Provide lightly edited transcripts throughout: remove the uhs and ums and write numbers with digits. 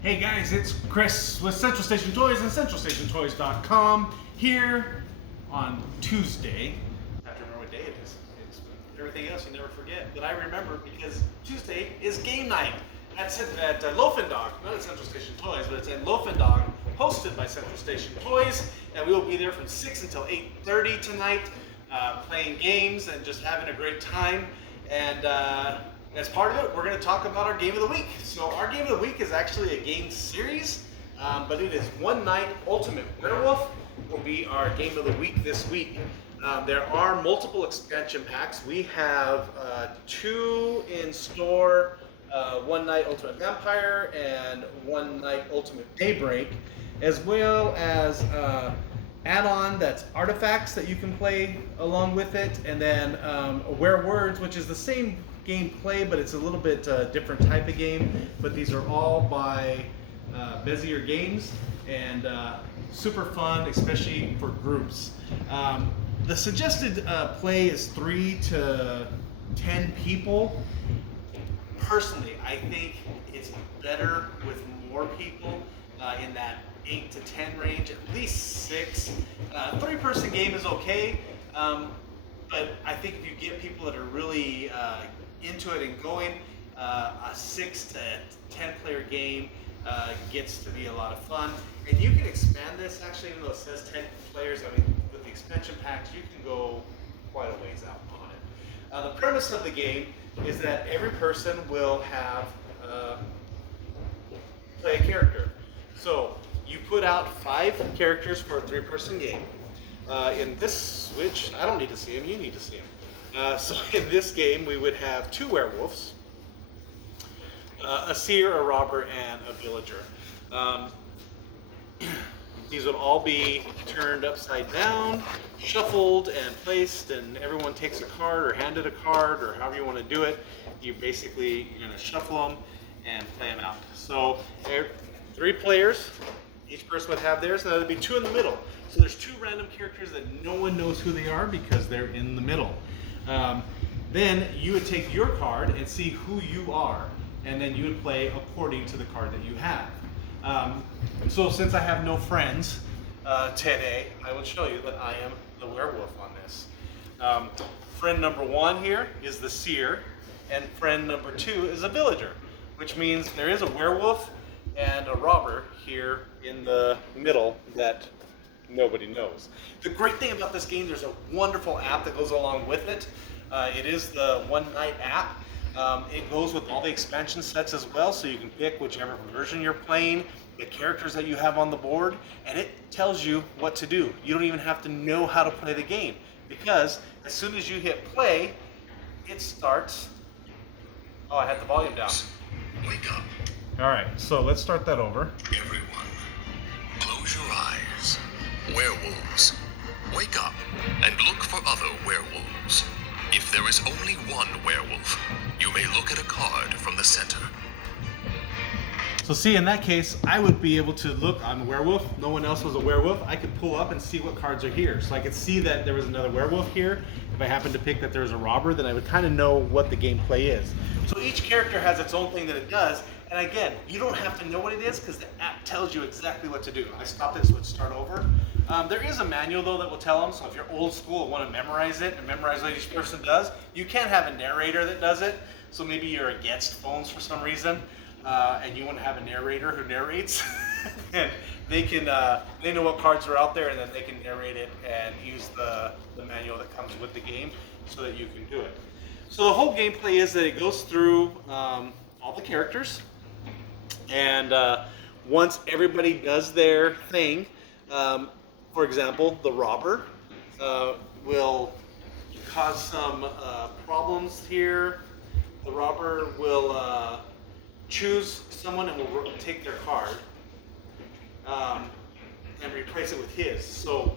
Hey guys, it's Chris with Central Station Toys and CentralStationToys.com here on Tuesday. I have to remember what day it is. It's everything else you never forget, but I remember because Tuesday is game night at Loaf and Dog, not at Central Station Toys, but it's at Loaf and Dog, hosted by Central Station Toys, and we will be there from 6 until 8:30 tonight, playing games and just having a great time. And as part of it, we're going to talk about our game of the week. So our game of the week is actually a game series, but it is Night Ultimate Werewolf will be our game of the week this week. There are multiple expansion packs. We have 2 in store, One Night Ultimate Vampire and One Night Ultimate Daybreak, as well as add-on that's artifacts that you can play along with it, and then Aware Words, which is the same gameplay, but it's a little bit different type of game. But these are all by Bezier Games, and super fun, especially for groups. The suggested play is 3 to 10 people. Personally, I think it's better with more people in that 8 to 10 range, at least 6. 3-person game is okay, but I think if you get people that are really into it and going, a 6 to 10 player game gets to be a lot of fun. And you can expand this, actually, even though it says 10 players. I mean, with the expansion packs, you can go quite a ways out on it. The premise of the game is that every person will have play a character. So you put out 5 characters for a 3-person game. In this, which I don't need to see him, you need to see him. So in this game, we would have 2 werewolves, a seer, a robber, and a villager. These would all be turned upside down, shuffled, and placed, and everyone takes a card or handed a card, or however you want to do it. You're going to shuffle them and play them out. So 3 players, each person would have theirs, and there would be 2 in the middle. So there's 2 random characters that no one knows who they are because they're in the middle. Then you would take your card and see who you are, and then you would play according to the card that you have. So since I have no friends today, I will show you that I am the werewolf on this. Friend number 1 here is the seer, and friend number 2 is a villager, which means there is a werewolf and a robber here in the middle that nobody knows. The great thing about this game, there's a wonderful app that goes along with it. It is the One Night app. It goes with all the expansion sets as well, so you can pick whichever version you're playing, the characters that you have on the board, and it tells you what to do. You don't even have to know how to play the game, because as soon as you hit play, it starts. Oh, I had the volume down. Wake up. All right, so let's start that over. Everyone, close your eyes. Werewolves, wake up and look for other werewolves. If there is only one werewolf, you may look at a card from the center. So see, in that case, I would be able to look on werewolf. No one else was a werewolf. I could pull up and see what cards are here. So I could see that there was another werewolf here. If I happened to pick that there was a robber, then I would kind of know what the gameplay is. So each character has its own thing that it does. And again, you don't have to know what it is because the app tells you exactly what to do. I stopped it so it would start over. There is a manual though that will tell them, so if you're old school and want to memorize it and memorize what each person does, you can have a narrator that does it. So maybe you're against phones for some reason, and you want to have a narrator who narrates, and they know what cards are out there, and then they can narrate it and use the manual that comes with the game so that you can do it. So the whole gameplay is that it goes through all the characters, and once everybody does their thing, for example, the robber will cause some problems here. The robber will choose someone and will take their card and replace it with his. So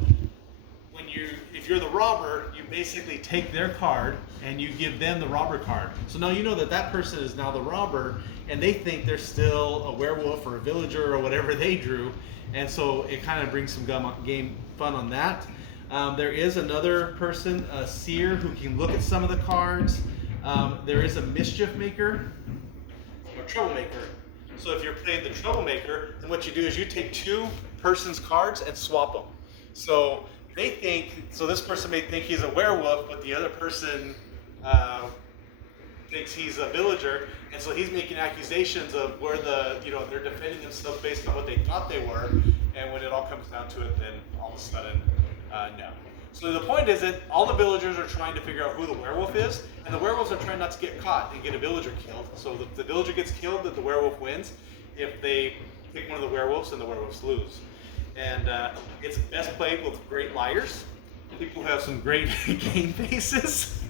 if you're the robber, you basically take their card and you give them the robber card. So now you know that person is now the robber, and they think they're still a werewolf or a villager or whatever they drew, and so it kind of brings some game fun on that. There is another person, a seer, who can look at some of the cards. There is a mischief maker, or troublemaker, So if you're playing the Troublemaker, then what you do is you take two person's cards and swap them. So this person may think he's a werewolf, but the other person thinks he's a villager, and so he's making accusations of where they're defending themselves based on what they thought they were, and when it all comes down to it, then all of a sudden, no. So the point is that all the villagers are trying to figure out who the werewolf is, and the werewolves are trying not to get caught and get a villager killed. So if the villager gets killed, then the werewolf wins. If they pick one of the werewolves, then the werewolves lose. And it's best played with great liars, people who have some great game faces.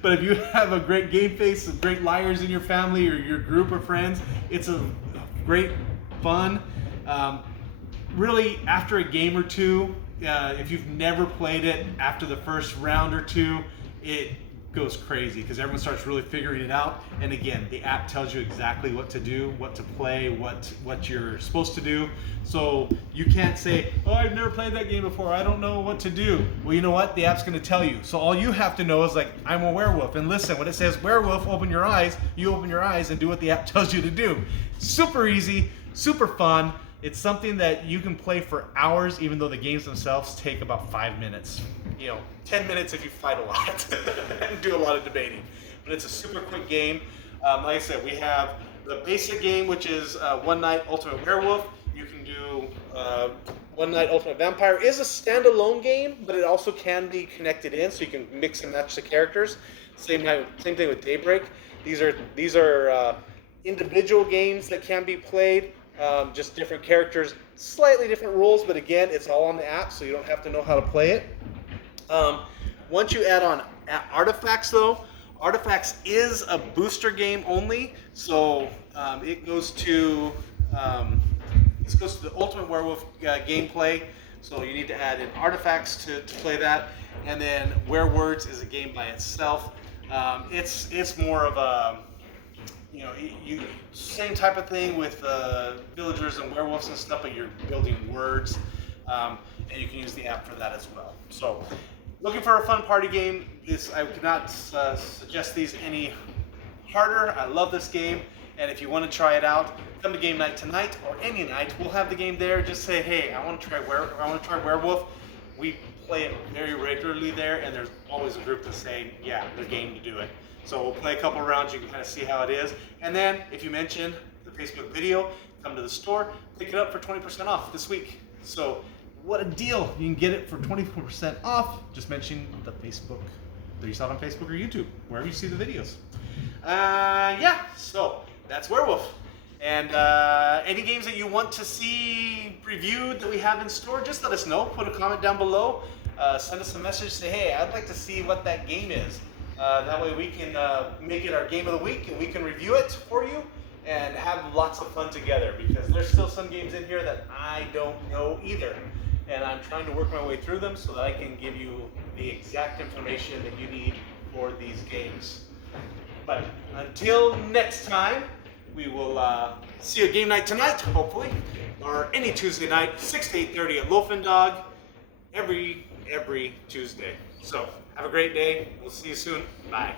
But if you have a great game face, some great liars in your family or your group of friends, it's a great fun. Really, after a game or two, if you've never played it, after the first round or two, it goes crazy because everyone starts really figuring it out. And again, the app tells you exactly what to do, what to play, what you're supposed to do. So you can't say, oh, I've never played that game before, I don't know what to do. Well, you know what? The app's going to tell you. So all you have to know is like, I'm a werewolf. And listen, when it says werewolf, open your eyes, you open your eyes and do what the app tells you to do. Super easy, super fun. It's something that you can play for hours, even though the games themselves take about 5 minutes. 10 minutes if you fight a lot and do a lot of debating. But it's a super quick game. Like I said, we have the basic game, which is One Night Ultimate Werewolf. You can do One Night Ultimate Vampire. It is a standalone game, but it also can be connected in, so you can mix and match the characters. Same thing with Daybreak. These are individual games that can be played. Just different characters, slightly different rules, but again, it's all on the app, so you don't have to know how to play it. Once you add on Artifacts, though, Artifacts is a booster game only, so it goes to the Ultimate Werewolf gameplay. So you need to add in Artifacts to play that, and then Werewords is a game by itself. It's more of a same type of thing with villagers and werewolves and stuff, but you're building words, and you can use the app for that as well. So, looking for a fun party game, I could not suggest these any harder. I love this game, and if you want to try it out, come to game night tonight or any night. We'll have the game there. Just say, hey, I want to try werewolf. We play it very regularly there, and there's always a group that's saying, yeah, they're game to do it. So we'll play a couple rounds, you can kind of see how it is. And then, if you mention the Facebook video, come to the store, pick it up for 20% off this week. So, what a deal. You can get it for 24% off. Just mention the Facebook, that you saw it on Facebook or YouTube, wherever you see the videos. So that's Werewolf. And any games that you want to see reviewed that we have in store, just let us know. Put a comment down below. Send us a message, say, hey, I'd like to see what that game is. That way we can make it our game of the week and we can review it for you and have lots of fun together, because there's still some games in here that I don't know either. And I'm trying to work my way through them so that I can give you the exact information that you need for these games. But until next time, we will see you at game night tonight, hopefully, or any Tuesday night, 6 to 8:30 at Loaf and Dog, every Tuesday. So have a great day. We'll see you soon. Bye.